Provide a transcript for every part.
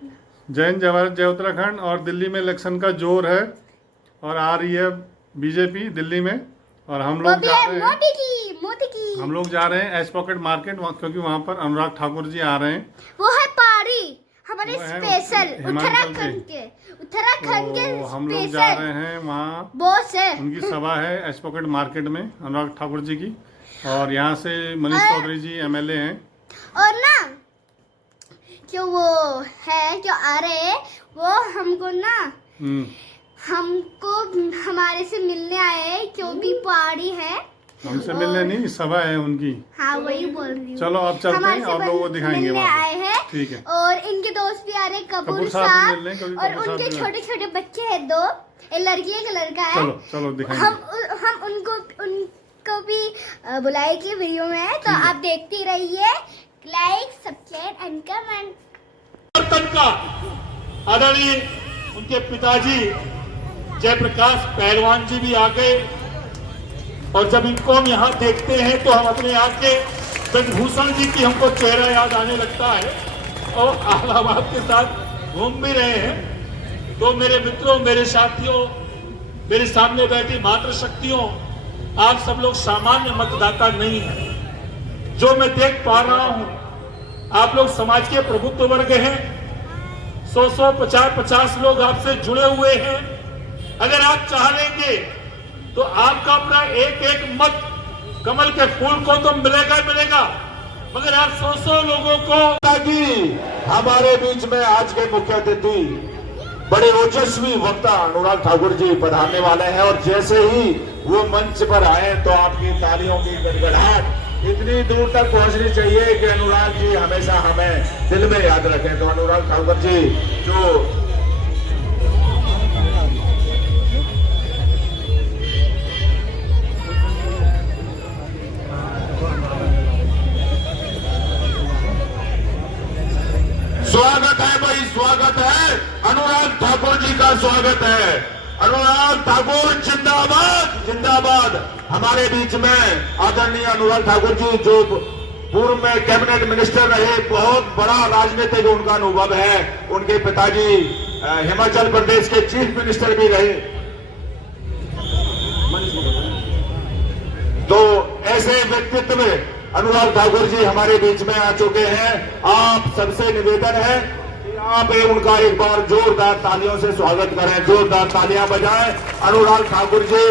जय हिंद, जय भारत, जय उत्तराखंड। और दिल्ली में इलेक्शन का जोर है और आ रही है बीजेपी दिल्ली में। और हम लोग जा रहे हैं हम लोग जा रहे हैं एच पॉकेट मार्केट, क्योंकि वहाँ पर अनुराग ठाकुर जी आ रहे हैं। वो है पारी हमारे वो है स्पेशल उत्तराखंड के तो हम लोग जा स्पेशल रहे हैं वहाँ। बॉस है। उनकी सभा है एच पॉकेट मार्केट में, अनुराग ठाकुर जी की। और यहाँ से मनीष चौधरी जी एमएलए हैं। और ना जो वो है जो आ रहे हैं वो हमको ना हमको हमारे से मिलने आए हैं, जो भी पारी है। हमसे मिलने नहीं, सभा है उनकी। हाँ वही बोल रही हूँ। चलो अब चलते हैं, आप लोगों को दिखाएंगे मिलने वहाँ। आए हैं। ठीक है। और इनके दोस्त भी आ रहे हैं, कपूर साहब। और उनके छोटे छोटे बच्चे हैं दो, एक लड़की एक लड़का है। चलो चलो दिखाएंगे। हम उनको भी बुलाएंगे वीडियो में, तो आप देखते रहिए। Like subscribe and comment. का आदरणीय उनके पिताजी जयप्रकाश पहलवान जी भी आ गए। और जब इनको हम यहाँ देखते हैं तो हम अपने यहाँ के ब्रजभूषण जी की हमको चेहरा याद आने लगता है। और इलाहाबाद के साथ घूम भी रहे हैं। तो मेरे मित्रों, मेरे साथियों, मेरे सामने बैठी मातृशक्तियों, आप सब लोग सामान्य मतदाता नहीं है। जो मैं देख पा रहा हूं, आप लोग समाज के प्रबुद्ध वर्ग हैं। 100 50 लोग आपसे जुड़े हुए हैं। अगर आप चाह लेंगे तो आपका अपना एक एक मत कमल के फूल को तो मिलेगा मिलेगा, मगर आप 100 लोगों को ताकि हमारे बीच में आज के मुख्य अतिथि बड़े ओजस्वी वक्ता अनुराग ठाकुर जी पधारने वाले हैं। और जैसे ही वो मंच पर आए तो आपकी तालियों की गड़गड़ाहट इतनी दूर तक पहुंचनी चाहिए कि अनुराग जी हमेशा हमें दिल में याद रखें। तो अनुराग ठाकुर जी जो स्वागत है भाई, स्वागत है, अनुराग ठाकुर जी का स्वागत है। अनुराग ठाकुर जिंदाबाद जिंदाबाद। हमारे बीच में आदरणीय अनुराग ठाकुर जी जो पूर्व में कैबिनेट मिनिस्टर रहे, बहुत बड़ा राजनीतिक उनका अनुभव है। उनके पिताजी हिमाचल प्रदेश के चीफ मिनिस्टर भी रहे। तो ऐसे व्यक्तित्व अनुराग ठाकुर जी हमारे बीच में आ चुके हैं। आप सबसे निवेदन है कि आप उनका एक बार जोरदार तालियों से स्वागत करें, जोरदार तालियां बजाएं। अनुराग ठाकुर जी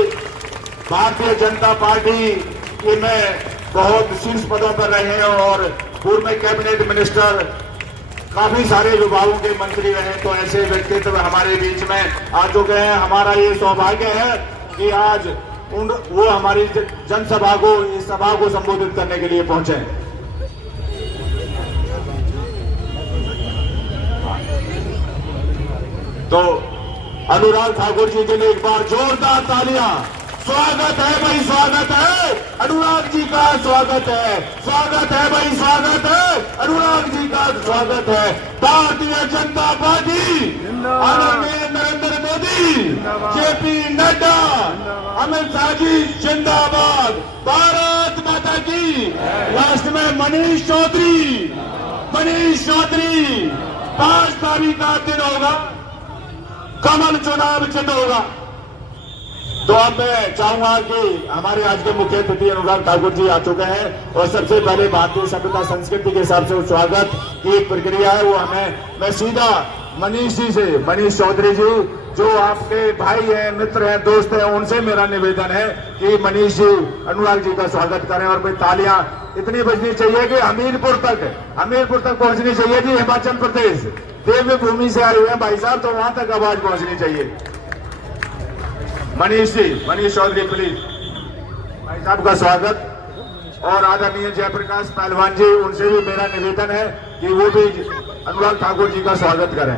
भारतीय जनता पार्टी में बहुत शीर्ष पदों पर रहे हैं और पूर्व में कैबिनेट मिनिस्टर, काफी सारे विभागों के मंत्री रहे। तो ऐसे व्यक्तित्व हमारे बीच में आ चुके हैं। हमारा ये सौभाग्य है कि आज वो हमारी जनसभा को, इस सभा को संबोधित करने के लिए पहुंचे। तो अनुराग ठाकुर जी के लिए एक बार जोरदार तालियां। स्वागत है भाई, स्वागत है, अनुराग जी का स्वागत है, स्वागत है भाई, स्वागत है, अनुराग जी का स्वागत है। भारतीय जनता पार्टी, आदरणीय नरेंद्र मोदी, जेपी नड्डा, अमित शाह जी जिंदाबाद, भारत माता की। लास्ट में मनीष चौधरी 5 तारीख का दिन होगा, कमल चुनाव चिन्ह होगा। तो अब मैं चाहूंगा कि हमारे आज के मुख्य अतिथि अनुराग ठाकुर जी आ चुके हैं और सबसे पहले भारतीय सभ्यता संस्कृति के हिसाब से स्वागत की एक प्रक्रिया है, वो मैं सीधा मनीष जी से, मनीष चौधरी जी जो आपके भाई हैं, मित्र हैं, दोस्त हैं, उनसे मेरा निवेदन है कि मनीष जी अनुराग जी का स्वागत करें। और भाई तालियां इतनी बजनी चाहिए कि हमीरपुर तक पहुंचनी चाहिए जी। हिमाचल प्रदेश देव्य भूमि से आए हुए हैं भाई साहब, तो वहां तक आवाज पहुंचनी चाहिए। मनीष जी, मनीष चौधरी प्लीज, भाई साहब का स्वागत। और आदरणीय जयप्रकाश पहलवान जी, उनसे भी मेरा निवेदन है कि वो भी अनुराग ठाकुर जी का स्वागत करें।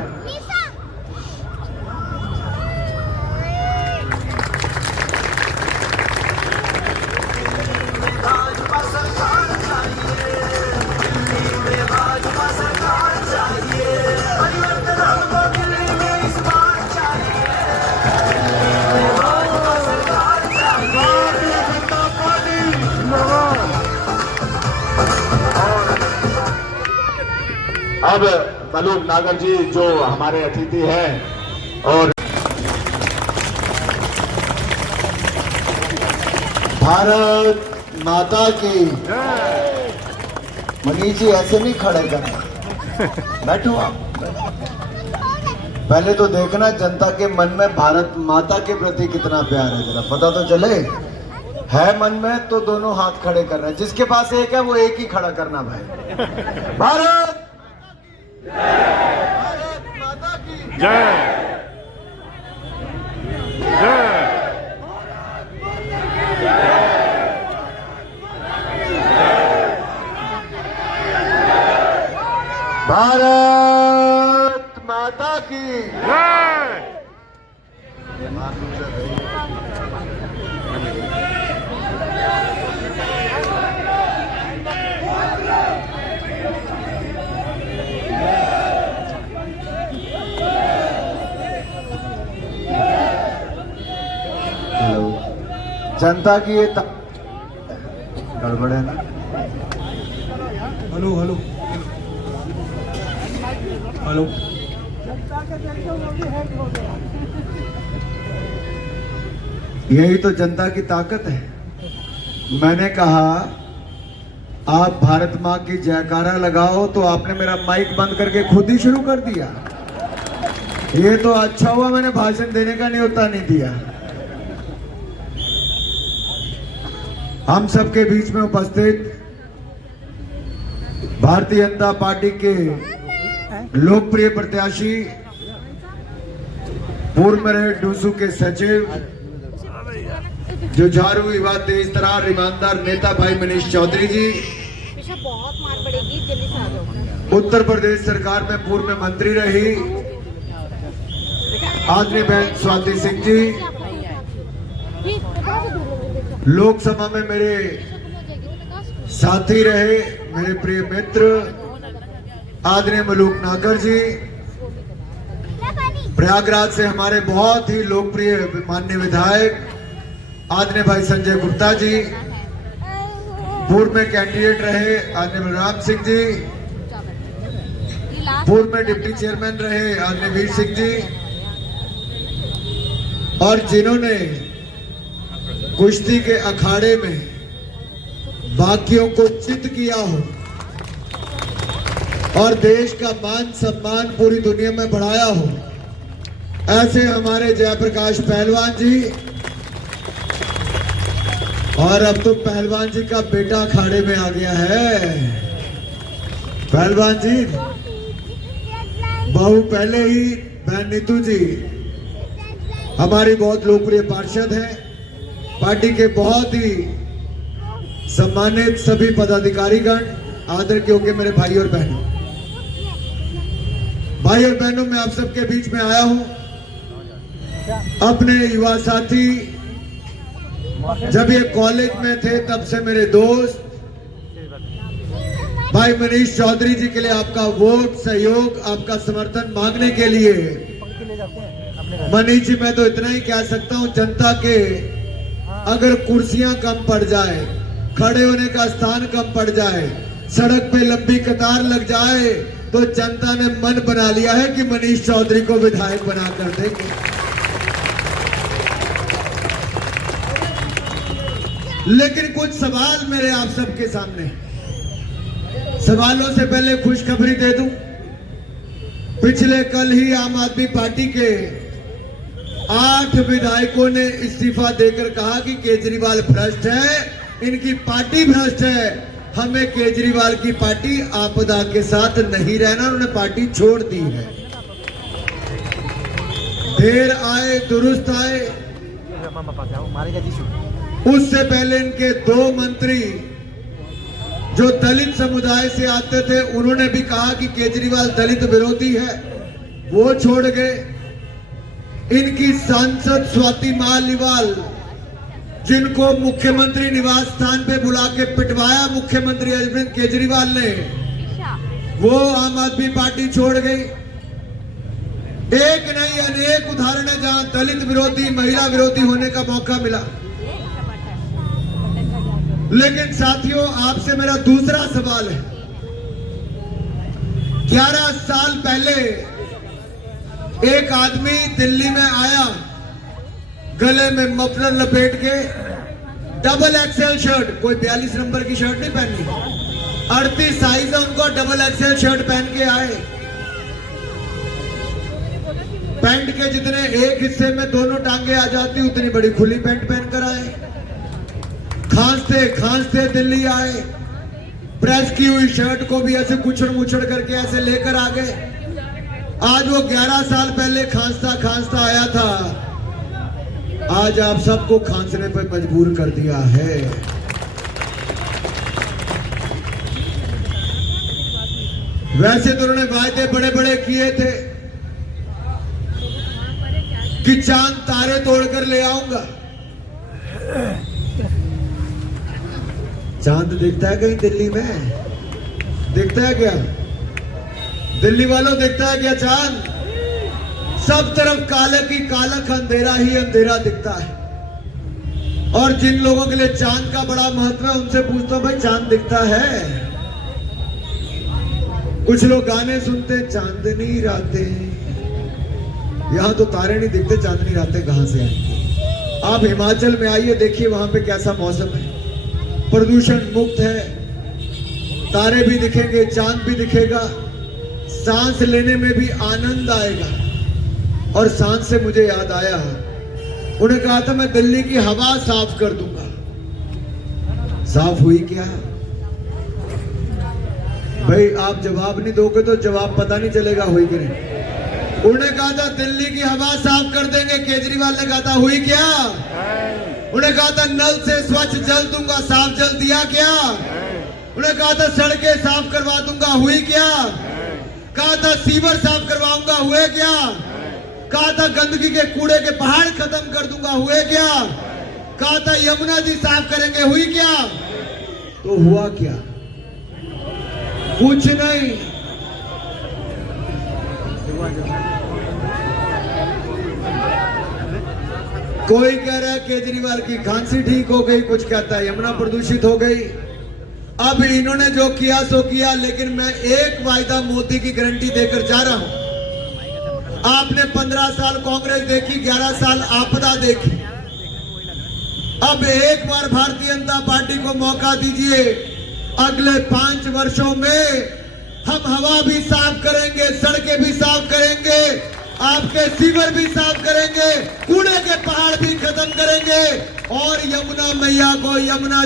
अब मलूक नागर जी जो हमारे अतिथि हैं। और भारत माता की। मनीष जी ऐसे नहीं खड़े करना, बैठो आप। पहले तो देखना जनता के मन में भारत माता के प्रति कितना प्यार है, जरा पता तो चले। है मन में तो दोनों हाथ खड़े करना है, जिसके पास एक है वो एक ही खड़ा करना भाई। भारत माता की जय जय। भारत माता की जय। जनता की ये गड़बड़ है ना। Hello hello hello. यही तो जनता की ताकत है। मैंने कहा आप भारत माँ की जयकारा लगाओ, तो आपने मेरा माइक बंद करके खुद ही शुरू कर दिया। ये तो अच्छा हुआ मैंने भाषण देने का न्योता नहीं दिया। हम सबके बीच में उपस्थित भारतीय जनता पार्टी के लोकप्रिय प्रत्याशी, पूर्व में रहे डूसू के सचिव, जुझारू युवा तेज तरार ईमानदार नेता भाई मनीष चौधरी जी, बहुत मार पड़ेगी, जल्दी से आ जाओ। उत्तर प्रदेश सरकार में पूर्व में मंत्री रही आदरणीय बहन स्वाति सिंह जी, लोकसभा में मेरे साथी रहे मेरे प्रिय मित्र आदरणीय मलूक नागर जी, प्रयागराज से हमारे बहुत ही लोकप्रिय माननीय विधायक आदरणीय भाई संजय गुप्ता जी, पूर्व में कैंडिडेट रहे आदरणीय बलराम सिंह जी, पूर्व में डिप्टी चेयरमैन रहे आदरणीय वीर सिंह जी, और जिन्होंने कुश्ती के अखाड़े में बाकियों को चित किया हो और देश का मान सम्मान पूरी दुनिया में बढ़ाया हो, ऐसे हमारे जयप्रकाश पहलवान जी। और अब तो पहलवान जी का बेटा अखाड़े में आ गया है। पहलवान जी बहु पहले ही बहन नीतू जी हमारी बहुत लोकप्रिय पार्षद हैं, पार्टी के बहुत ही सम्मानित सभी पदाधिकारीगण, आदर के योग्य मेरे भाई और बहनों, मैं आप सबके बीच में आया हूं। अपने युवा साथी जब ये कॉलेज में थे तब से मेरे दोस्त भाई मनीष चौधरी जी के लिए आपका वोट, सहयोग, आपका समर्थन मांगने के लिए मनीष जी मैं तो इतना ही कह सकता हूं, जनता के अगर कुर्सियां कम पड़ जाए, खड़े होने का स्थान कम पड़ जाए, सड़क पे लंबी कतार लग जाए, तो जनता ने मन बना लिया है कि मनीष चौधरी को विधायक बनाकर देंगे। लेकिन कुछ सवाल मेरे आप सबके सामने। सवालों से पहले खुशखबरी दे दूं, पिछले कल ही आम आदमी पार्टी के 8 विधायकों ने इस्तीफा देकर कहा कि केजरीवाल भ्रष्ट है, इनकी पार्टी भ्रष्ट है, हमें केजरीवाल की पार्टी आपदा के साथ नहीं रहना, उन्होंने पार्टी छोड़ दी है। देर आए दुरुस्त आए। उससे पहले इनके 2 मंत्री जो दलित समुदाय से आते थे, उन्होंने भी कहा कि केजरीवाल दलित विरोधी है, वो छोड़ गए। इनकी सांसद स्वाति मालिवाल, जिनको मुख्यमंत्री निवास स्थान पे बुला के पिटवाया मुख्यमंत्री अरविंद केजरीवाल ने, वो आम आदमी पार्टी छोड़ गई। एक नहीं अनेक उदाहरण है जहां दलित विरोधी, महिला विरोधी होने का मौका मिला। लेकिन साथियों, आपसे मेरा दूसरा सवाल है 11 साल पहले एक आदमी दिल्ली में आया, गले में मफलर लपेट के, डबल एक्सएल शर्ट, कोई 42 नंबर की शर्ट नहीं पहनी, 38 साइज है उनको, डबल एक्सएल शर्ट पहन के आए। पैंट के जितने एक हिस्से में दोनों टांगे आ जाती उतनी बड़ी खुली पैंट पहन कर आए। खांसते खांसते दिल्ली आए, प्रेस की हुई शर्ट को भी ऐसे कुछड़ मुछड़ करके ऐसे लेकर आ गए। आज वो 11 साल पहले खांसता खांसता आया था, आज आप सबको खांसने पर मजबूर कर दिया है। वैसे तो उन्होंने वायदे बड़े बड़े किए थे कि चांद तारे तोड़कर ले आऊंगा। चांद दिखता है कहीं दिल्ली में? दिखता है क्या? दिल्ली वालों दिखता है क्या चांद? सब तरफ काले की कालक, अंधेरा ही अंधेरा दिखता है। और जिन लोगों के लिए चांद का बड़ा महत्व है उनसे पूछता हूं, भाई चांद दिखता है? कुछ लोग गाने सुनते हैं, चांदनी रातें, यहां तो तारे नहीं दिखते, चांदनी रातें कहां से आएंगी? आप हिमाचल में आइए, देखिए वहां पे कैसा मौसम है, प्रदूषण मुक्त है, तारे भी दिखेंगे, चांद भी दिखेगा, सांस लेने में भी आनंद आएगा। और सांस से मुझे याद आया, उन्हें कहा था मैं दिल्ली की हवा साफ कर दूंगा। साफ हुई क्या? भाई आप जवाब नहीं दोगे तो जवाब पता नहीं चलेगा हुई कि नहीं। उन्हें कहा था दिल्ली की हवा साफ कर देंगे, केजरीवाल ने कहा था हुई क्या? उन्हें कहा था नल से स्वच्छ जल दूंगा, साफ जल दिया क्या? उन्हें कहा था सड़कें साफ करवा दूंगा, हुई क्या? कहा था सीवर साफ करवाऊंगा, हुए क्या? कहा था गंदगी के कूड़े के पहाड़ खत्म कर दूंगा, हुए क्या? कहा था यमुना जी साफ करेंगे, हुई क्या? तो हुआ क्या? कुछ नहीं। कोई कह रहा है केजरीवाल की खांसी ठीक हो गई, कुछ कहता है यमुना प्रदूषित हो गई। अब इन्होंने जो किया सो किया, लेकिन मैं एक वायदा मोदी की गारंटी देकर जा रहा हूं। आपने 15 साल कांग्रेस देखी, 11 साल आपदा देखी। अब एक बार भारतीय जनता पार्टी को मौका दीजिए, अगले 5 वर्षों में हम हवा भी साफ करेंगे, सड़कें भी साफ करेंगे, आपके सीवर भी साफ करेंगे, कूड़े के पहाड़ भी खत्म करेंगे और यमुना मैया को, यमुना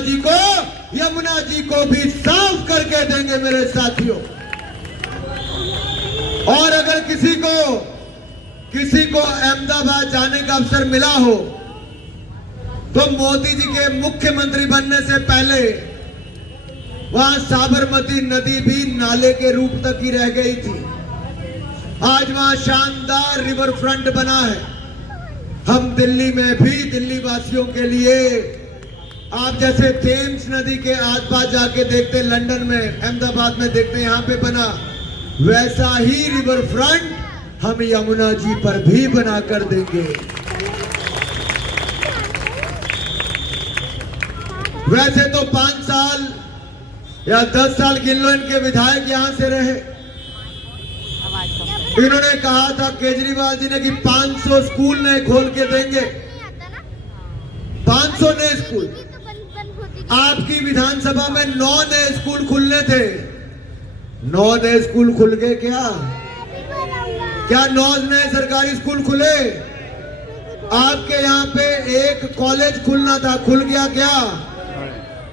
जी को भी साफ करके देंगे मेरे साथियों। और अगर किसी को अहमदाबाद जाने का अवसर मिला हो तो मोदी जी के मुख्यमंत्री बनने से पहले वहां साबरमती नदी भी नाले के रूप तक ही रह गई थी। आज वहां शानदार रिवर फ्रंट बना है। हम दिल्ली में भी, दिल्ली वासियों के लिए, आप जैसे थेम्स नदी के आसपास जाके देखते, लंदन में, अहमदाबाद में देखते यहां पे बना, वैसा ही रिवर फ्रंट हम यमुना जी पर भी बना कर देंगे। वैसे तो 5 साल या 10 साल गिन लो इनके विधायक यहां से रहे। इन्होंने कहा था केजरीवाल जी ने कि 500 स्कूल नए खोल के देंगे, 500 नए स्कूल। आपकी विधानसभा में 9 नए स्कूल खुलने थे, 9 नए स्कूल खुल गए क्या? क्या 9 नए सरकारी स्कूल खुले? आपके यहाँ पे एक कॉलेज खुलना था, खुल गया क्या?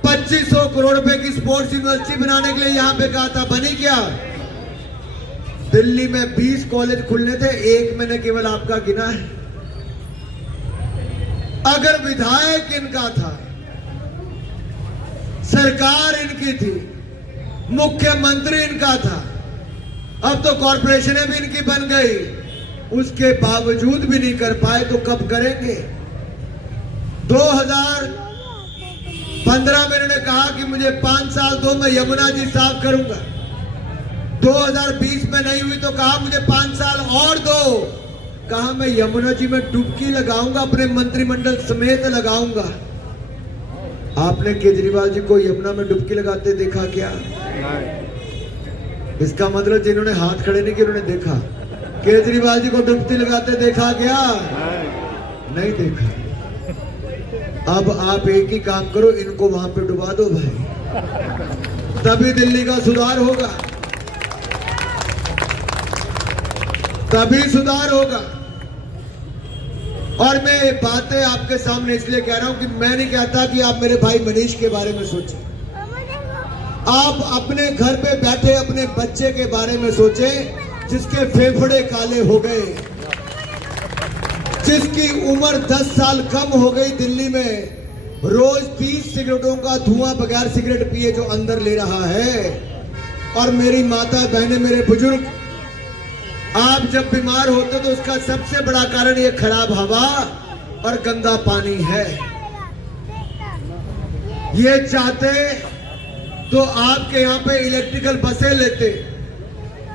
2500 करोड़ रुपए की स्पोर्ट्स यूनिवर्सिटी बनाने के लिए यहाँ पे कहा था, बनी क्या? दिल्ली में 20 कॉलेज खुलने थे, एक मैंने केवल आपका गिना है। अगर विधायक इनका था, सरकार इनकी थी, मुख्यमंत्री इनका था, अब तो कॉर्पोरेशनें भी इनकी बन गई, उसके बावजूद भी नहीं कर पाए तो कब करेंगे? 2015 में इन्होंने कहा कि मुझे 5 साल दो, मैं यमुना जी साफ करूंगा। 2020 में नहीं हुई तो कहा मुझे 5 साल और दो, कहा मैं यमुना जी में डुबकी लगाऊंगा, अपने मंत्रिमंडल समेत लगाऊंगा। आपने केजरीवाल जी को यमुना में डुबकी लगाते देखा क्या? इसका मतलब जिन्होंने हाथ खड़े नहीं किए उन्होंने देखा। केजरीवाल जी को डुबकी लगाते देखा क्या? नहीं देखा। अब आप एक ही काम करो, इनको वहां पे डुबा दो भाई, तभी दिल्ली का सुधार होगा, तभी सुधार होगा। और मैं ये बातें आपके सामने इसलिए कह रहा हूं कि मैं नहीं कहता कि आप मेरे भाई मनीष के बारे में सोचें। आप अपने घर पे बैठे अपने बच्चे के बारे में सोचें जिसके फेफड़े काले हो गए, जिसकी उम्र 10 साल कम हो गई, दिल्ली में रोज 30 सिगरेटों का धुआं बगैर सिगरेट पिए जो अंदर ले रहा है। और मेरी माता बहनें, मेरे बुजुर्ग, आप जब बीमार होते तो उसका सबसे बड़ा कारण ये खराब हवा और गंदा पानी है। ये चाहते तो आपके यहाँ पे इलेक्ट्रिकल बसें लेते।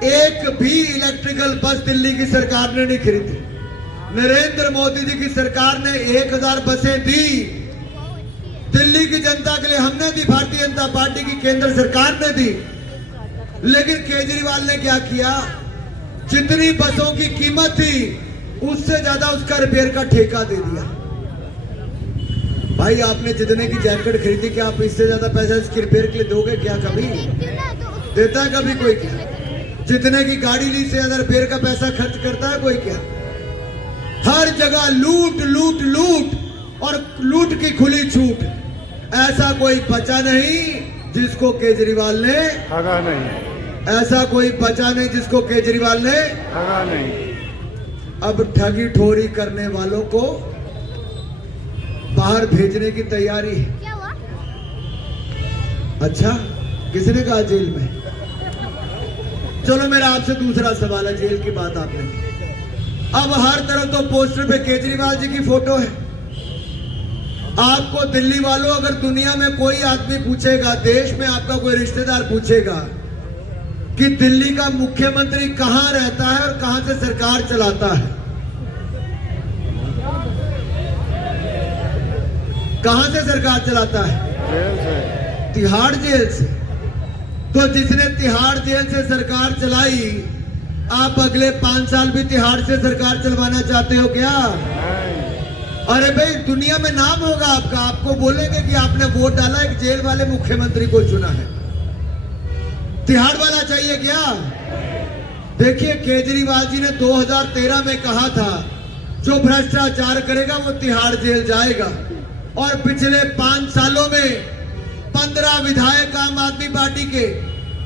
एक भी इलेक्ट्रिकल बस दिल्ली की सरकार ने नहीं खरीदी। नरेंद्र मोदी जी की सरकार ने 1000 बसें दी दिल्ली की जनता के लिए, हमने दी, भारतीय जनता पार्टी की केंद्र सरकार ने दी। लेकिन केजरीवाल ने क्या किया? जितनी बसों की कीमत थी उससे ज्यादा उसका रिपेयर का ठेका दे दिया। भाई आपने जितने की जैकेट खरीदी, क्या आप इससे ज्यादा पैसा इसकी रिपेयर के लिए दोगे क्या? कभी देता है कभी कोई? क्या जितने की गाड़ी ली से ज्यादा रिपेयर का पैसा खर्च करता है कोई? क्या हर जगह लूट लूट लूट और लूट की खुली छूट। ऐसा कोई बचा नहीं जिसको केजरीवाल ने ठगा नहीं, ऐसा कोई बचा नहीं जिसको केजरीवाल ने ठगा नहीं। अब ठगी ठोरी करने वालों को बाहर भेजने की तैयारी है। क्या हुआ? अच्छा, किसने कहा जेल में? चलो मेरा आपसे दूसरा सवाल है, जेल की बात आपने की। अब हर तरफ तो पोस्टर पे केजरीवाल जी की फोटो है। आपको दिल्ली वालों, अगर दुनिया में कोई आदमी पूछेगा, देश में आपका कोई रिश्तेदार पूछेगा कि दिल्ली का मुख्यमंत्री कहां रहता है और कहां से सरकार चलाता है, कहां से सरकार चलाता है? जेल से। तिहाड़ जेल से। तो जिसने तिहाड़ जेल से सरकार चलाई, आप अगले 5 साल भी तिहाड़ से सरकार चलवाना चाहते हो क्या? अरे भाई, दुनिया में नाम होगा आपका, आपको बोलेंगे कि आपने वोट डाला, एक जेल वाले मुख्यमंत्री को चुना है। तिहाड़ वाला चाहिए क्या? देखिए, केजरीवाल जी ने 2013 में कहा था जो भ्रष्टाचार करेगा वो तिहाड़ जेल जाएगा। और पिछले 5 सालों में 15 विधायक आम आदमी पार्टी के,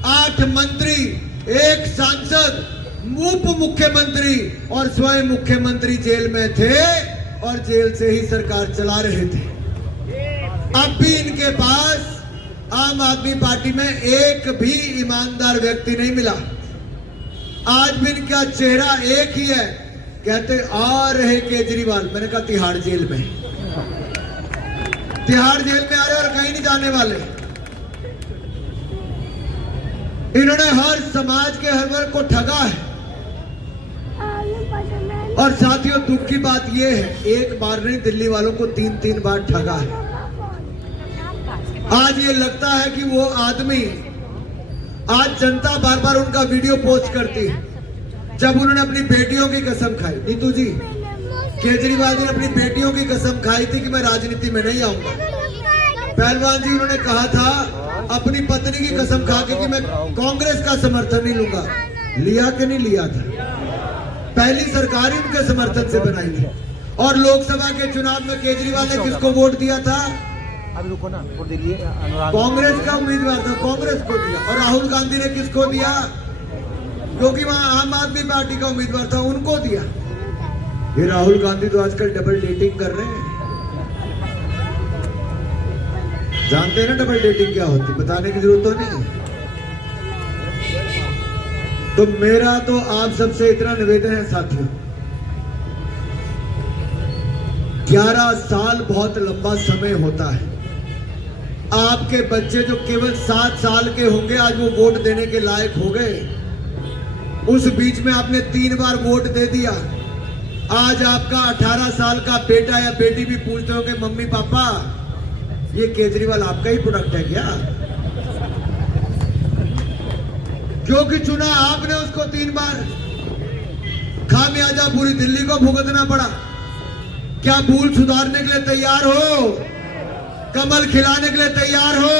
8 मंत्री, 1 सांसद, उप मुख्यमंत्री और स्वयं मुख्यमंत्री जेल में थे और जेल से ही सरकार चला रहे थे। अब भी इनके पास आम आदमी पार्टी में एक भी ईमानदार व्यक्ति नहीं मिला। आज भी इनका चेहरा एक ही है, कहते आ रहे केजरीवाल। मैंने कहा तिहाड़ जेल में, तिहाड़ जेल में आ रहे और कहीं नहीं जाने वाले। इन्होंने हर समाज के हर वर्ग को ठगा है। और साथियों, दुख की बात यह है, एक बार नहीं, दिल्ली वालों को 3-3 बार ठगा है। आज ये लगता है कि वो आदमी, आज जनता बार बार उनका वीडियो पोस्ट करती है। जब उन्होंने अपनी बेटियों की कसम खाई, नीतू जी, केजरीवाल जी ने अपनी बेटियों की कसम खाई थी कि मैं राजनीति में नहीं आऊंगा। पहलवान जी, उन्होंने कहा था अपनी पत्नी की कसम खा के कि मैं कांग्रेस का समर्थन नहीं लूंगा। लिया कि नहीं लिया था? पहली सरकार ही उनके समर्थन से बनाई थी। और लोकसभा के चुनाव में केजरीवाल ने किसको वोट दिया था? अभी रुको ना, वोट दे दिए अनुराग। कांग्रेस का उम्मीदवार था, कांग्रेस को दिया। और राहुल गांधी ने किसको दिया? क्योंकि वहां आम आदमी पार्टी का उम्मीदवार था, उनको दिया। ये राहुल गांधी तो आजकल डबल डेटिंग कर रहे हैं। जानते हैं ना डबल डेटिंग क्या होती, बताने की जरूरत तो नहीं। तो मेरा तो आप सबसे इतना निवेदन है साथियों, 11 साल बहुत लंबा समय होता है। आपके बच्चे जो केवल 7 साल के होंगे, आज वो वोट देने के लायक हो गए। उस बीच में आपने 3 बार वोट दे दिया। आज आपका 18 साल का बेटा या बेटी भी पूछते होंगे, मम्मी पापा ये केजरीवाल आपका ही प्रोडक्ट है क्या? क्योंकि चुना आपने उसको 3 बार, खामियाजा पूरी दिल्ली को भुगतना पड़ा। क्या भूल सुधारने के लिए तैयार हो? कमल खिलाने के लिए तैयार हो?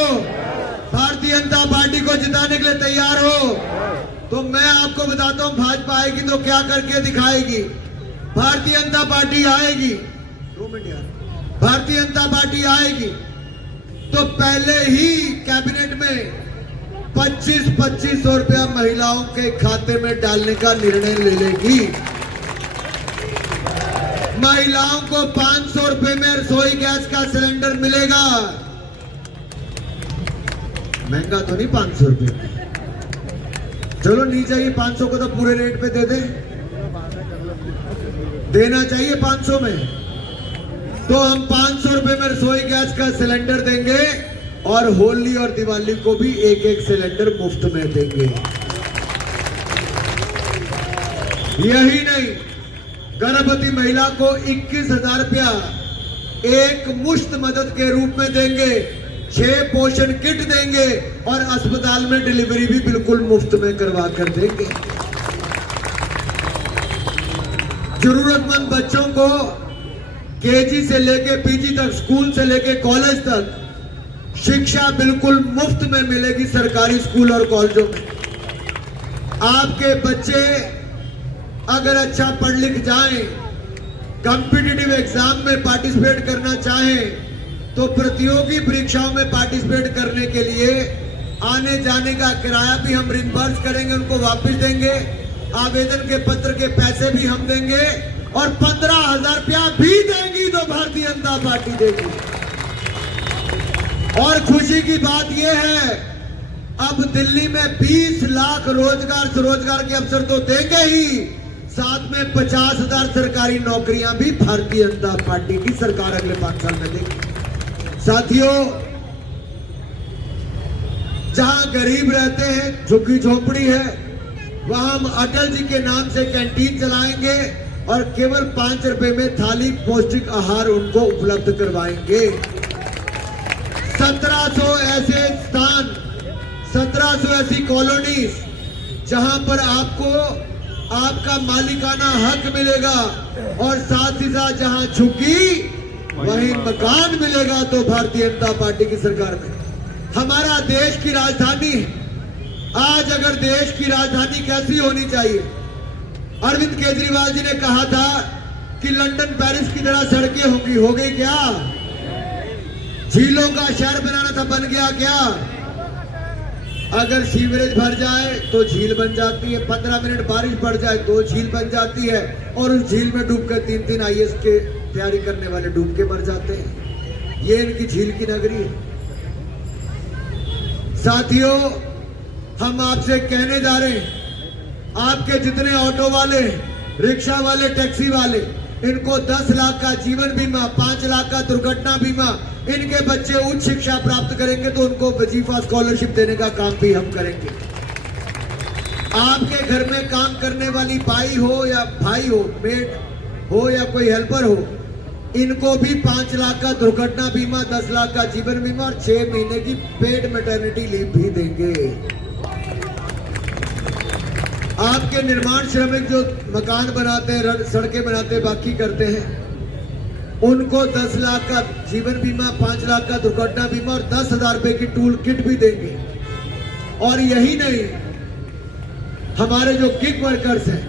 भारतीय जनता पार्टी को जिताने के लिए तैयार हो? तो मैं आपको बताता हूं, भाजपा आएगी तो क्या करके दिखाएगी। भारतीय जनता पार्टी आएगी, 2 मिनट यार, भारतीय जनता पार्टी आएगी तो पहले ही कैबिनेट में 25-2500 रुपया महिलाओं के खाते में डालने का निर्णय ले लेगी। महिलाओं को 500 रुपए में रसोई गैस का सिलेंडर मिलेगा। महंगा तो नहीं 500 रुपए, चलो नहीं चाहिए 500 को तो पूरे रेट पे दे दे, देना चाहिए 500 में, तो हम 500 रुपए में रसोई गैस का सिलेंडर देंगे और होली और दिवाली को भी 1-1 सिलेंडर मुफ्त में देंगे। यही नहीं, गर्भवती महिला को 21,000 रुपया एक मुश्त मदद के रूप में देंगे, 6 पोषण किट देंगे और अस्पताल में डिलीवरी भी बिल्कुल मुफ्त में करवा कर देंगे। जरूरतमंद बच्चों को केजी से लेके पीजी तक, स्कूल से लेके कॉलेज तक शिक्षा बिल्कुल मुफ्त में मिलेगी सरकारी स्कूल और कॉलेजों में। आपके बच्चे अगर अच्छा पढ़ लिख जाएं, कॉम्पिटिटिव एग्जाम में पार्टिसिपेट करना चाहें, तो प्रतियोगी परीक्षाओं में पार्टिसिपेट करने के लिए आने जाने का किराया भी हम रिम्बर्स करेंगे, उनको वापस देंगे, आवेदन के पत्र के पैसे भी हम देंगे और 15,000 रुपया भी देंगी तो भारतीय जनता पार्टी देगी। और खुशी की बात यह है, अब दिल्ली में 20 लाख रोजगार के अवसर तो देंगे ही, साथ में 50,000 सरकारी नौकरियां भी भारतीय जनता पार्टी की सरकार अगले 5 साल में देगी। साथियों, जहां गरीब रहते हैं, झुग्गी झोपड़ी है, वहां हम अटल जी के नाम से कैंटीन चलाएंगे और केवल 5 रुपए में थाली पौष्टिक आहार उनको उपलब्ध करवाएंगे। 1700 ऐसे स्थान, 1700 ऐसी कॉलोनीज जहां पर आपको आपका मालिकाना हक मिलेगा और साथ ही साथ जहां झुग्गी वहीं मकान मिलेगा तो भारतीय जनता पार्टी की सरकार में। हमारा देश की राजधानी है, आज अगर देश की राजधानी कैसी होनी चाहिए, अरविंद केजरीवाल जी ने कहा था कि लंदन पेरिस की तरह सड़कें होंगी, हो गई क्या? झीलों का शहर बनाना था, बन गया क्या? अगर सीवरेज भर जाए तो झील बन जाती है, 15 मिनट बारिश पड़ जाए तो झील बन जाती है और उस झील में डूबकर 3-3 IAS के तैयारी करने वाले डूब के मर जाते हैं। ये इनकी झील की नगरी है। साथियों, हम आपसे कहने जा रहे हैं, आपके जितने ऑटो वाले, रिक्शा वाले, टैक्सी वाले, इनको 10 लाख का जीवन बीमा, 5 लाख का दुर्घटना बीमा, इनके बच्चे उच्च शिक्षा प्राप्त करेंगे तो उनको वजीफा स्कॉलरशिप देने का काम भी हम करेंगे। आपके घर में काम करने वाली बाई हो या भाई हो, मेड हो या कोई हेल्पर हो, इनको भी 5 लाख का दुर्घटना बीमा, 10 लाख का जीवन बीमा और 6 महीने की पेड मैटरनिटी लीव भी देंगे। आपके निर्माण श्रमिक जो मकान बनाते हैं, सड़कें बनाते हैं, बाकी करते हैं, उनको 10 लाख का जीवन बीमा, 5 लाख का दुर्घटना बीमा और 10,000 रुपए की टूल किट भी देंगे। और यही नहीं, हमारे जो गिग वर्कर्स हैं,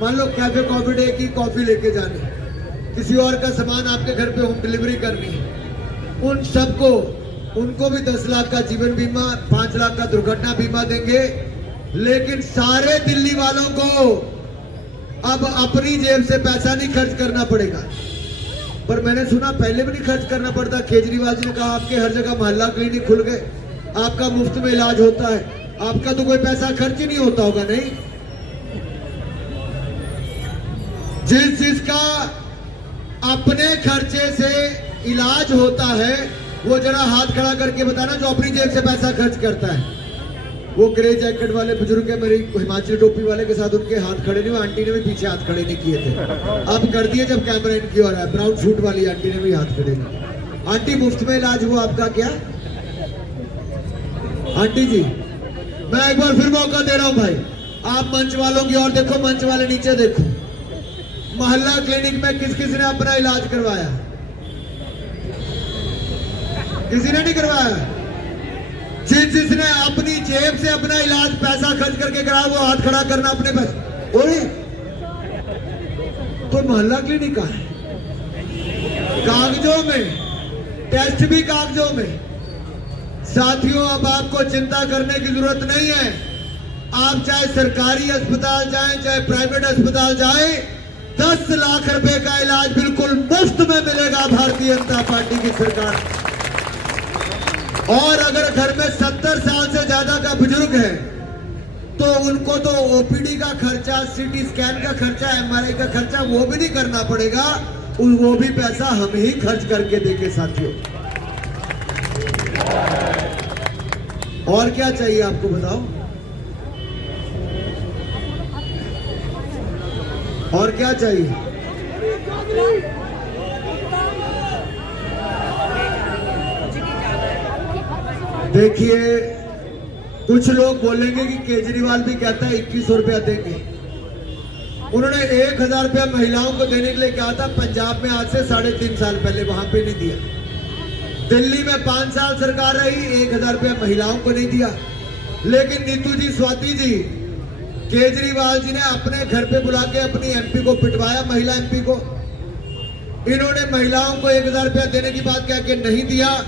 मान लो कैफे कॉफी डे की कॉफी लेके जानी, किसी और का सामान आपके घर पे होम डिलीवरी करनी है, उन सबको, उनको भी 10 लाख का जीवन बीमा, 5 लाख का दुर्घटना बीमा देंगे। लेकिन सारे दिल्ली वालों को अब अपनी जेब से पैसा नहीं खर्च करना पड़ेगा। पर मैंने सुना पहले भी नहीं खर्च करना पड़ता। केजरीवाल जी ने कहा आपके हर जगह मोहल्ला क्लिनिक खुल गए, आपका मुफ्त में इलाज होता है, आपका तो कोई पैसा खर्च ही नहीं होता होगा। नहीं, जिसका अपने खर्चे से इलाज होता है वो जरा हाथ खड़ा करके बताना जो अपनी जेब से पैसा खर्च करता है। वो ग्रे जैकेट वाले बुजुर्ग है, मेरी हिमाचली टोपी वाले के साथ उनके हाथ खड़े नहीं हुए, आंटी ने भी पीछे हाथ खड़े नहीं किए थे, अब कर दिए जब कैमरा इनकी ओर है। ब्राउन सूट वाली आंटी ने भी हाथ खड़े नहीं। आंटी मुफ्त में इलाज हुआ आपका क्या? आंटी जी मैं एक बार फिर मौका दे रहा हूं भाई, आप मंच वालों की और देखो, मंच वाले नीचे देखो। मोहल्ला क्लिनिक में किस किस ने अपना इलाज करवाया? किसी ने नहीं करवाया। जिसने अपनी जेब से अपना इलाज पैसा खर्च करके कराया वो हाथ खड़ा करना अपने पास। ओए तो मोहल्ला क्लिनिक का है, कागजों में, टेस्ट भी कागजों में। साथियों अब आपको चिंता करने की जरूरत नहीं है। आप चाहे सरकारी अस्पताल जाएं चाहे प्राइवेट अस्पताल जाएं, 10 लाख रुपए का इलाज बिल्कुल मुफ्त में मिलेगा भारतीय जनता पार्टी की सरकार। और अगर घर में 70 साल से ज्यादा का बुजुर्ग है तो उनको तो ओपीडी का खर्चा, सीटी स्कैन का खर्चा, एमआरआई का खर्चा वो भी नहीं करना पड़ेगा, वो भी पैसा हम ही खर्च करके देंगे साथियों। और क्या चाहिए आपको बताओ, और क्या चाहिए? देखिए कुछ लोग बोलेंगे कि केजरीवाल भी कहता है 2100 रुपया देंगे। उन्होंने 1000 रुपया महिलाओं को देने के लिए कहा था पंजाब में आज से 3.5 साल पहले, वहां पे नहीं दिया। दिल्ली में 5 साल सरकार रही, 1000 रुपया महिलाओं को नहीं दिया। लेकिन नीतू जी, स्वाति जी, केजरीवाल जी ने अपने घर पे बुला के अपनी एमपी को पिटवाया, महिला एमपी को। इन्होंने महिलाओं को 1000 रुपया देने की बात कह के नहीं दिया।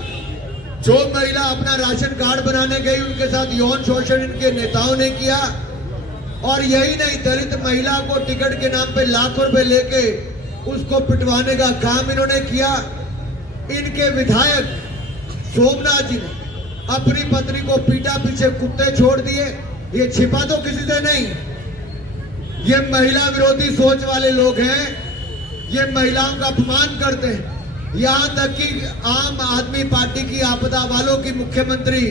जो महिला अपना राशन कार्ड बनाने गई उनके साथ यौन शोषण इनके नेताओं ने किया। और यही नहीं, दलित महिला को टिकट के नाम पे लाखों रुपए लेके उसको पिटवाने का काम इन्होंने किया। इनके विधायक सोमनाथ जी ने अपनी पत्नी को पीटा, पीछे कुत्ते छोड़ दिए। ये छिपा तो किसी से नहीं, ये महिला विरोधी सोच वाले लोग हैं, ये महिलाओं का अपमान करते हैं। यहां तक कि आम आदमी पार्टी की आपदा वालों की मुख्यमंत्री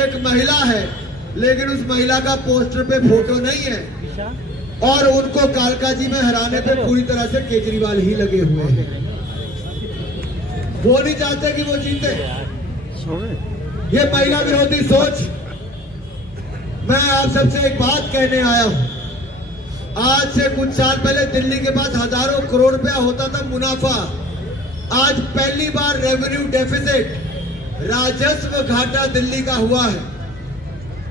एक महिला है, लेकिन उस महिला का पोस्टर पे फोटो नहीं है। और उनको कालका जी में हराने पे पूरी तरह से केजरीवाल ही लगे हुए हैं। वो नहीं चाहते कि वो जीते। ये महिला विरोधी सोच। मैं आप सबसे एक बात कहने आया हूं। आज से कुछ साल पहले दिल्ली के पास हजारों करोड़ रुपया होता था मुनाफा। आज पहली बार रेवेन्यू डेफिसिट, राजस्व घाटा दिल्ली का हुआ है।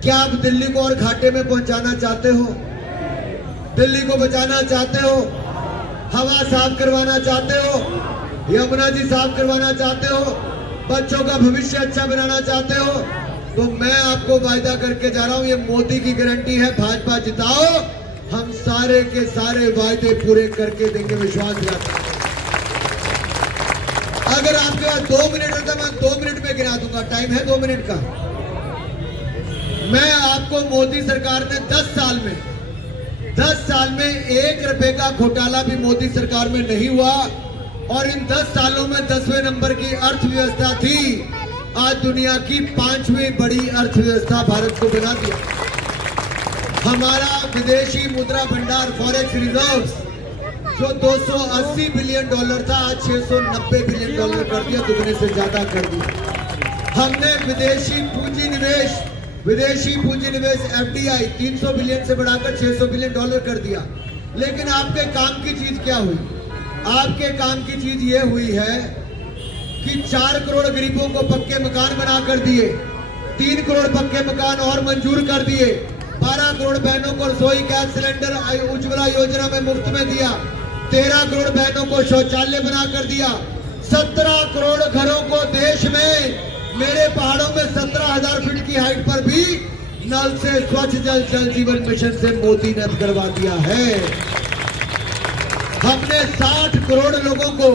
क्या आप दिल्ली को और घाटे में पहुंचाना चाहते हो? दिल्ली को बचाना चाहते हो? हवा साफ करवाना चाहते हो? यमुना जी साफ करवाना चाहते हो? बच्चों का भविष्य अच्छा बनाना चाहते हो? तो मैं आपको वायदा करके जा रहा हूं, ये मोदी की गारंटी है, भाजपा जिताओ, हम सारे के सारे वायदे पूरे करके देंगे, विश्वास दिलाता हूं। अगर आपके पास 2 मिनट होता मैं 2 मिनट में गिरा दूंगा, टाइम है 2 मिनट का। मैं आपको मोदी सरकार ने 10 साल में 1 रुपए का घोटाला भी मोदी सरकार में नहीं हुआ। और इन 10 सालों में 10वें नंबर की अर्थव्यवस्था थी, आज दुनिया की 5वीं बड़ी अर्थव्यवस्था भारत को बना दिया। हमारा विदेशी मुद्रा भंडार फॉरेक्स रिजर्व्स जो $280 बिलियन था, आज $690 बिलियन कर दिया, दुगने से ज्यादा कर दिया। हमने विदेशी पूंजी निवेश FDI 300 बिलियन से बढ़ाकर $600 बिलियन कर दिया। लेकिन आपके काम की चीज क्या हुई? आपके काम की चीज ये हुई है कि 4 करोड़ गरीबों को पक्के मकान बना कर दिए, 3 करोड़ पक्के मकान और मंजूर कर दिए, 12 करोड़ बहनों को रसोई गैस सिलेंडर उज्ज्वला योजना में मुफ्त में दिया, 13 करोड़ बहनों को शौचालय बना कर दिया, 17 करोड़ घरों को देश में, मेरे पहाड़ों में 17,000 फीट की हाइट पर भी नल से स्वच्छ जल जीवन मिशन से मोदी ने करवा दिया है। हमने 60 करोड़ लोगों को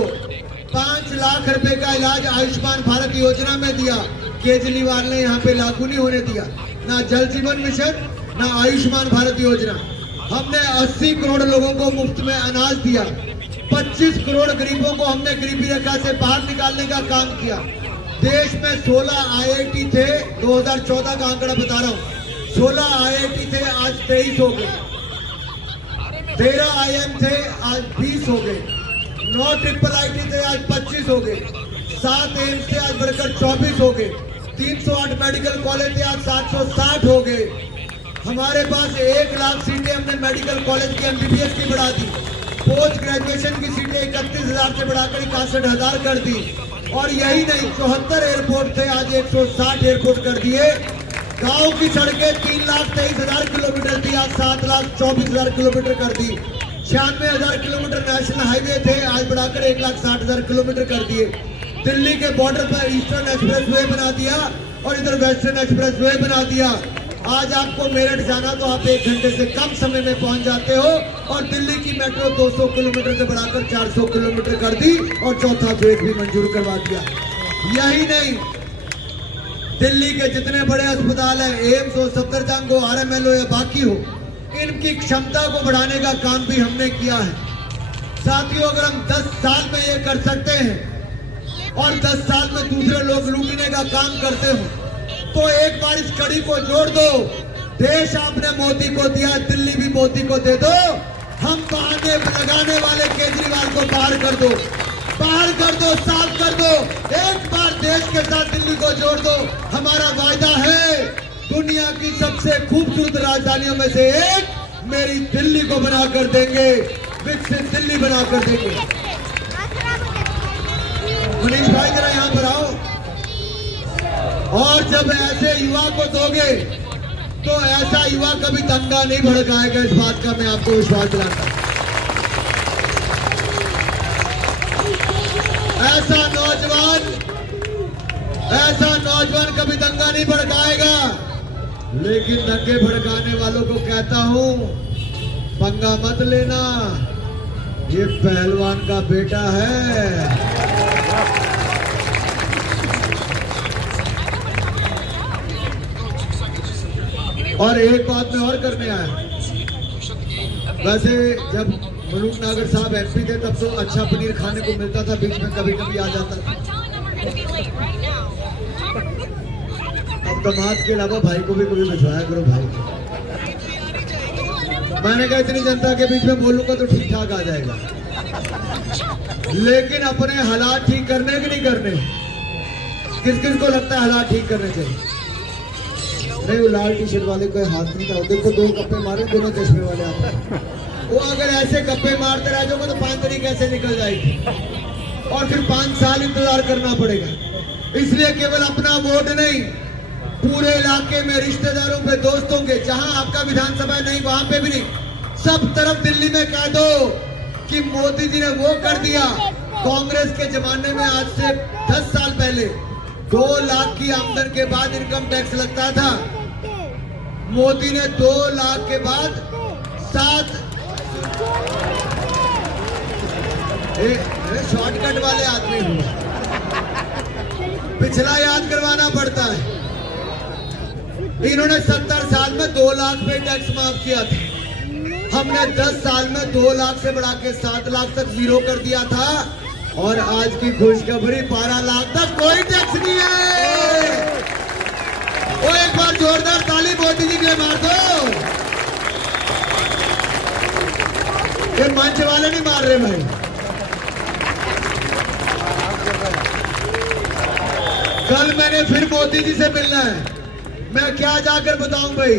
5 लाख रुपए का इलाज आयुष्मान भारत योजना में दिया। केजरीवाल ने यहाँ पे लागू नहीं होने दिया, ना जल जीवन मिशन ना आयुष्मान भारत योजना। हमने 80 करोड़ लोगों को मुफ्त में अनाज दिया, 25 करोड़ गरीबों को हमने गरीबी रेखा से बाहर निकालने का काम किया। देश में 16 IIT थे, 2014 का आंकड़ा बता रहा हूँ, 16 IIT थे, आज 23 हो गए, 13 IIM थे, आज 20 हो गए, 9 IIIT थे, आज 25 हो गए, 7 एम्स थे, आज बढ़कर 24 हो गए, 308 मेडिकल कॉलेज थे, आज 760 हो गए। हमारे पास 1 लाख सीटें हमने मेडिकल कॉलेज की MBBS की बढ़ा दी। पोस्ट ग्रेजुएशन की सीटें 31,000 से बढ़ाकर 61,000 कर दी। और यही नहीं, 74 एयरपोर्ट थे, आज 160 एयरपोर्ट कर दिए। गांव की सड़कें 3,23,000 किलोमीटर थी, आज 7,24,000 किलोमीटर कर दी। 96,000 किलोमीटर नेशनल हाईवे थे, आज बढ़ाकर 1,60,000 किलोमीटर कर दिए। दिल्ली के बॉर्डर पर ईस्टर्न एक्सप्रेस वे बना दिया और इधर वेस्टर्न एक्सप्रेस वे बना दिया। आज आपको मेरठ जाना तो आप 1 घंटे से कम समय में पहुंच जाते हो। और दिल्ली की मेट्रो 200 किलोमीटर से बढ़ाकर 400 किलोमीटर कर दी और चौथा फेज भी मंजूर करवा दिया। यही नहीं, दिल्ली के जितने बड़े अस्पताल हैं, एम्स हो, सफदरजंग हो, RML हो या बाकी हो, इनकी क्षमता को बढ़ाने का काम भी हमने किया है। साथियों, अगर हम 10 साल में ये कर सकते हैं और 10 साल में दूसरे लोग लूटने का काम करते हो, तो एक बार इस कड़ी को जोड़ दो। देश आपने मोदी को दिया, दिल्ली भी मोदी को दे दो। हम बहाने लगाने वाले केजरीवाल को बाहर कर दो, बाहर कर दो, साफ कर दो। एक बार देश के साथ दिल्ली को जोड़ दो। हमारा वायदा है, दुनिया की सबसे खूबसूरत राजधानियों में से एक मेरी दिल्ली को बनाकर देंगे, विकसित दिल्ली बनाकर देंगे। मनीष भाई जरा यहाँ पर आओ। और जब ऐसे युवा को दोगे तो ऐसा युवा कभी दंगा नहीं भड़काएगा, इस बात का मैं आपको विश्वास दिलाता हूं। ऐसा नौजवान कभी दंगा नहीं भड़काएगा। लेकिन दंगे भड़काने वालों को कहता हूं, पंगा मत लेना, ये पहलवान का बेटा है। और एक बात मैं और करने आया। वैसे जब मलूक नागर साहब MP थे तब तो अच्छा पनीर खाने को मिलता था, बीच में कभी कभी आ जाता था। अब दामाद के अलावा भाई को भी कभी भिजवाया करो भाई। मैंने कहा इतनी जनता के बीच में बोलूंगा तो ठीक ठाक आ जाएगा, लेकिन अपने हालात ठीक करने के नहीं करने। किस किस को लगता है हालात ठीक करने चाहिए? नहीं, वो लाल टी-शर्ट वाले को हाथ नहीं था। देखो 2 गप्पे मारे, दोनों चश्मे वाले आते हैं। वो अगर ऐसे गप्पे मारते रह जाओगे तो 5 तारीख कैसे निकल जाएगी और फिर 5 साल इंतजार करना पड़ेगा। इसलिए केवल अपना वोट नहीं, पूरे इलाके में रिश्तेदारों पे, दोस्तों के, जहां आपका विधानसभा नहीं वहां पे भी नहीं, सब तरफ दिल्ली में कह दो कि मोदी जी ने वो कर दिया। कांग्रेस के जमाने में आज से 10 साल पहले 2 लाख की आमदन के बाद इनकम टैक्स लगता था। मोदी ने 2 लाख के बाद 7 शॉर्टकट वाले आदमी हुए, पिछला याद करवाना पड़ता है। इन्होंने 70 साल में 2 लाख पे टैक्स माफ किया था। हमने 10 साल में 2 लाख से बढ़ा के 7 लाख तक जीरो कर दिया था। और आज की खुशखबरी 12 लाख तक कोई टैक्स नहीं है। वो एक बार जोरदार ताली मोदी जी के लिए मार दो। ये मंच वाले नहीं मार रहे भाई। कल मैंने फिर मोदी जी से मिलना है। मैं क्या जाकर बताऊं भाई?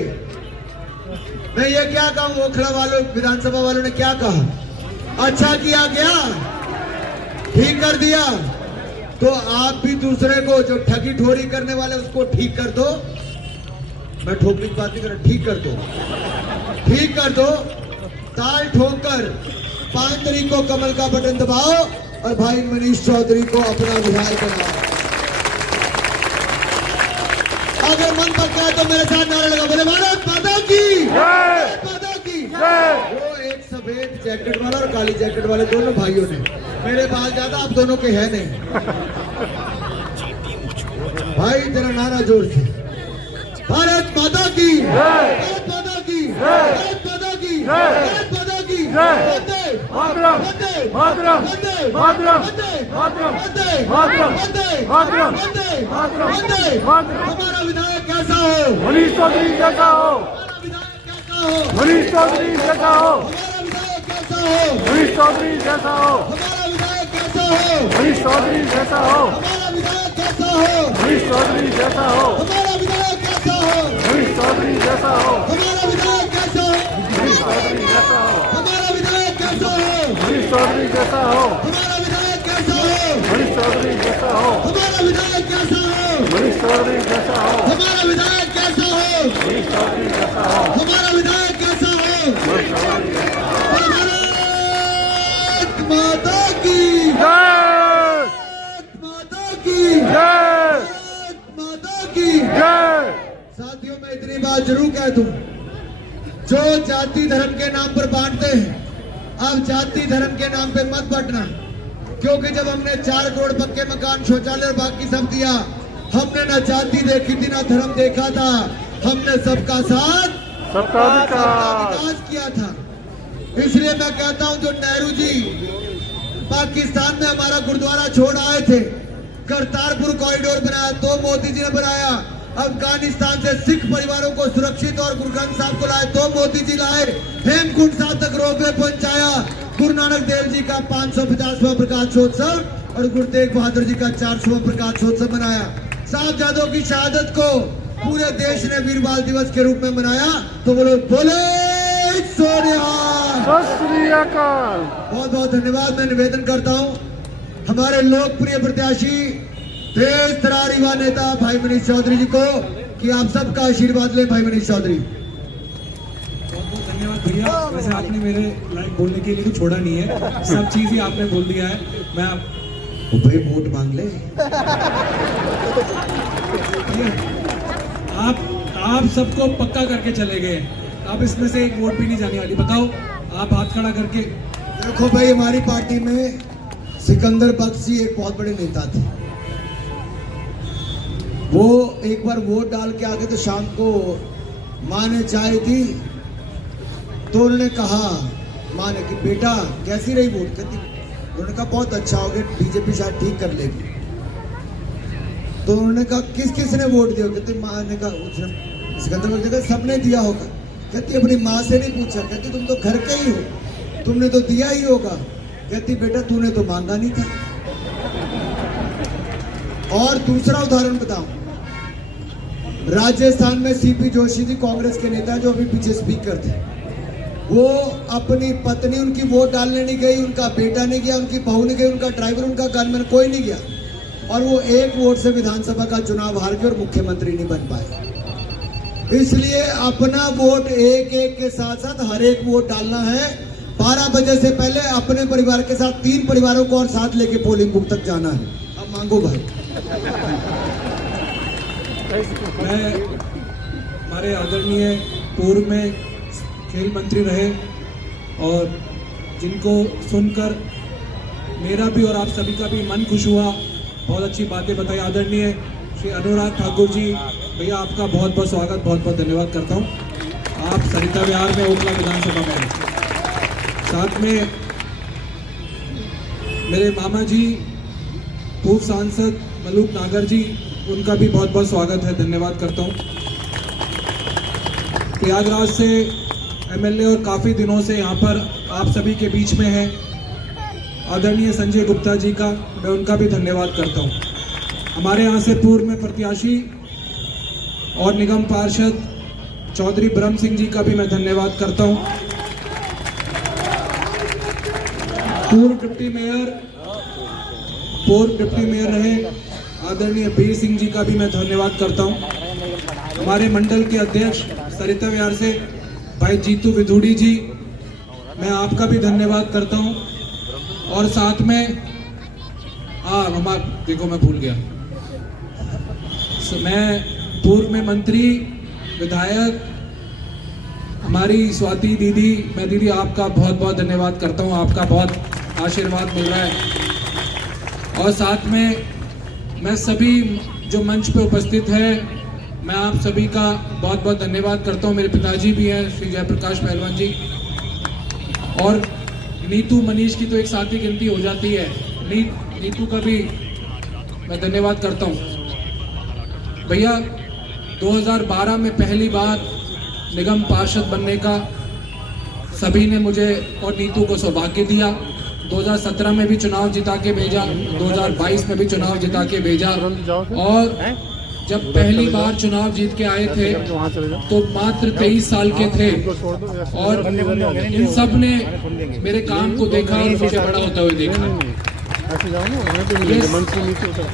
मैं ये क्या कहूं? ओखला वालों, विधानसभा वालों ने क्या कहा? अच्छा किया क्या? ठीक कर दिया। तो आप भी दूसरे को जो ठगी ठोरी करने वाले उसको ठीक कर दो। मैं ठोकने की बात नहीं कर रहा, ठीक कर दो, ठीक कर दो। ताल ठोकर 5 तारीख को कमल का बटन दबाओ और भाई मनीष चौधरी को अपना विधायक बनाओ। अगर मन पक्का है तो मेरे साथ नारा लगा, बोले भारत माता की, भारत माता की। वो एक सफेद जैकेट वाला और काली जैकेट वाले दोनों भाइयों ने, मेरे बाल ज्यादा आप दोनों के हैं नहीं। भाई तेरा नारा जोर से, भारत माता की, भारत माता की, भारत माता की, भारत माता की। वंदे मातरम, वंदे मातरम, वंदे मातरम, वंदे मातरम, वंदे मातरम, वंदे मातरम, वंदे मातरम, वंदे मातरम। हमारा विधायक कैसा हो? मनीष चौधरी जैसा हो। हमारा विधायक कैसा हो? मनीष चौधरी जैसा हो। हमारा विधायक कैसा हो? मनीष चौधरी जैसा हो। हमारा विधायक कैसा हो? मनीष चौधरी जैसा हो। हमारा विधायक कैसा हो, मनीष चौधरी जैसा हो, हमारा विधायक कैसा हो, मनीष चौधरी जैसा हो, हमारा विधायक कैसा हो, मनीष चौधरी जैसा हो, हमारा विधायक कैसा हो, मनीष चौधरी जैसा हो, हमारा विधायक कैसा हो, मनीष चौधरी जैसा हो, हमारा विधायक कैसा हो, मनीष चौधरी जैसा हो, हमारा विधायक कैसा हो, मनीष चौधरी जैसा हो, हमारा विधायक कैसा हो। मनीष चौधरी जैसा हो। भारत माता की, जय माता की, जय माता की। जय। साथियों, मैं इतनी बात जरूर कह दूं, जो जाति धर्म के नाम पर बांटते हैं, अब जाति धर्म के नाम पे मत बांटना, क्योंकि जब हमने 4 करोड़ पक्के मकान, शौचालय और बाकी सब दिया, हमने ना जाति देखी थी ना धर्म देखा था, हमने सबका साथ, सबका विकास। विकास किया था। इसलिए मैं कहता हूं, जो नेहरू जी पाकिस्तान में हमारा गुरुद्वारा छोड़ आए थे, करतारपुर कॉरिडोर बनाया तो मोदी जी ने बनाया, अफगानिस्तान से सिख परिवारों को सुरक्षित और गुरु ग्रंथ साहब को लाए तो मोदी जी लाए, हेमकुंड साहब तक रोपवे पहुंचाया, गुरु नानक देव जी का 550वां प्रकाशोत्सव और गुरु तेग बहादुर जी का 400वां प्रकाशोत्सव मनाया। साहबजादों की शहादत को पूरे देश ने वीर बाल दिवस के रूप में मनाया। तो बोलो बोले सोनिहाल। सत श्री अकाल। बहुत बहुत धन्यवाद। मैं निवेदन करता हूं हमारे लोकप्रिय प्रत्याशी, तेज तरार युवा नेता भाई मनीष चौधरी जी को कि आप सबका आशीर्वाद लें। भाई मनीष चौधरी। धन्यवाद भैया। वैसे आपने मेरे लाइक बोलने के लिए कुछ छोड़ा नहीं है, सब चीज ही आपने बोल दिया है। मैं भाई वोट मांग ले। आप सबको पक्का करके चले गए, अब इसमें से एक वोट भी नहीं जाने वाली। बताओ, आप हाथ खड़ा करके। देखो भाई, हमारी पार्टी में सिकंदर बख्शी एक बहुत बड़े नेता थे। वो एक बार वोट डाल के आगे तो शाम को माँ ने चाय दी तो उन्होंने कहा, माँ ने कि बेटा कैसी रही वोट? कहती, उन्होंने कहा बहुत अच्छा हो गया, बीजेपी शायद ठीक कर लेगी। तो उन्होंने कहा किस किस ने वोट दिया? कहती माँ ने कहा, सिकंदर बख्शी ने कहा सबने दिया होगा। कहती अपनी माँ से नहीं पूछा? कहती तुम तो घर के ही हो, तुमने तो दिया ही होगा। कहती बेटा तूने तो मांगा नहीं था। और दूसरा उदाहरण बताऊं, राजस्थान में सीपी जोशी जी कांग्रेस के नेता जो अभी पीछे स्पीकर थे, वो अपनी पत्नी उनकी वोट डालने नहीं गई, उनका बेटा नहीं गया, उनकी बहू नहीं गई, उनका ड्राइवर, उनका गनमैन कोई नहीं गया, और वो एक वोट से विधानसभा का चुनाव हार गए और मुख्यमंत्री नहीं बन पाए। इसलिए अपना वोट एक एक के साथ साथ हर एक वोट डालना है। 12 बजे से पहले अपने परिवार के साथ 3 परिवारों को और साथ लेके पोलिंग बूथ तक जाना है। अब मांगो भाई। मैं हमारे आदरणीय पूर्व में खेल मंत्री रहे और जिनको सुनकर मेरा भी और आप सभी का भी मन खुश हुआ, बहुत अच्छी बातें बताई। आदरणीय श्री अनुराग ठाकुर जी, भैया आपका बहुत बहुत स्वागत, बहुत बहुत धन्यवाद करता हूँ। आप सरिता विहार में ओखला विधानसभा में हैं। साथ में मेरे मामा जी पूर्व सांसद मलूक नागर जी, उनका भी बहुत बहुत स्वागत है, धन्यवाद करता हूँ। प्रयागराज से एमएलए और काफ़ी दिनों से यहाँ पर आप सभी के बीच में है आदरणीय संजय गुप्ता जी का, मैं उनका भी धन्यवाद करता हूँ। हमारे यहाँ से पूर्व में प्रत्याशी और निगम पार्षद चौधरी ब्रह्म सिंह जी का भी मैं धन्यवाद करता हूँ। पूर्व डिप्टी मेयर रहे आदरणीय बीर सिंह जी का भी मैं धन्यवाद करता हूँ। हमारे मंडल के अध्यक्ष सरिता विहार से भाई जीतू विधुड़ी जी, मैं आपका भी धन्यवाद करता हूँ। और साथ में देखो मैं भूल गया, मैं पूर्व में मंत्री विधायक हमारी स्वाति दीदी, मैं दीदी आपका बहुत बहुत धन्यवाद करता हूँ, आपका बहुत आशीर्वाद मिल रहा है। और साथ में मैं सभी जो मंच पे उपस्थित है, मैं आप सभी का बहुत बहुत धन्यवाद करता हूँ। मेरे पिताजी भी हैं श्री जयप्रकाश पहलवान जी, और नीतू मनीष की तो एक साथ ही गिनती हो जाती है, नीतू का भी मैं धन्यवाद करता हूँ। भैया 2012 में पहली बार निगम पार्षद बनने का सभी ने मुझे और नीतू को सौभाग्य दिया। 2017 में भी चुनाव जिता के भेजा, 2022 में भी चुनाव जिता के भेजा, और जब पहली बार चुनाव जीत के आए थे तो मात्र 23 साल के थे, और इन सब ने मेरे काम को देखा और मुझे बड़ा होता हुए देखा। ये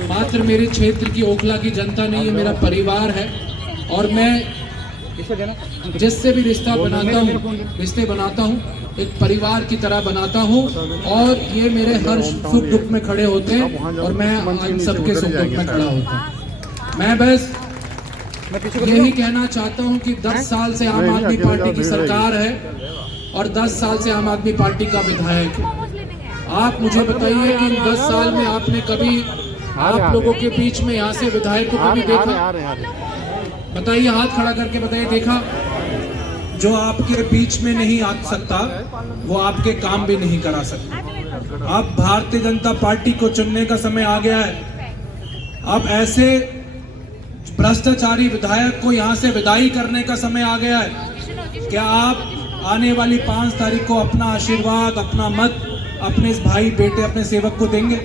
मात्र मेरे क्षेत्र की ओखला की जनता नहीं, ये मेरा परिवार है, और मैं जिससे भी रिश्ते बनाता हूँ एक परिवार की तरह बनाता हूँ, और ये मेरे हर सुख दुख में खड़े होते हैं और मैं इन सबके सुख दुख में खड़ा होता हूँ। मैं बस यही कहना चाहता हूँ कि 10 साल से आम आदमी पार्टी की सरकार है और 10 साल से आम आदमी पार्टी का विधायक है। आप मुझे बताइए कि इन 10 साल में आपने कभी आप लोगों के बीच में यहाँ से विधायक को कभी देखा? बताइए, हाथ खड़ा करके बताइए, देखा? जो आपके बीच में नहीं आ सकता वो आपके काम भी नहीं करा सकता। अब भारतीय जनता पार्टी को चुनने का समय आ गया है। अब ऐसे भ्रष्टाचारी विधायक को यहाँ से विदाई करने का समय आ गया है। क्या आप आने वाली 5 तारीख को अपना आशीर्वाद, अपना मत अपने इस भाई बेटे, अपने सेवक को देंगे?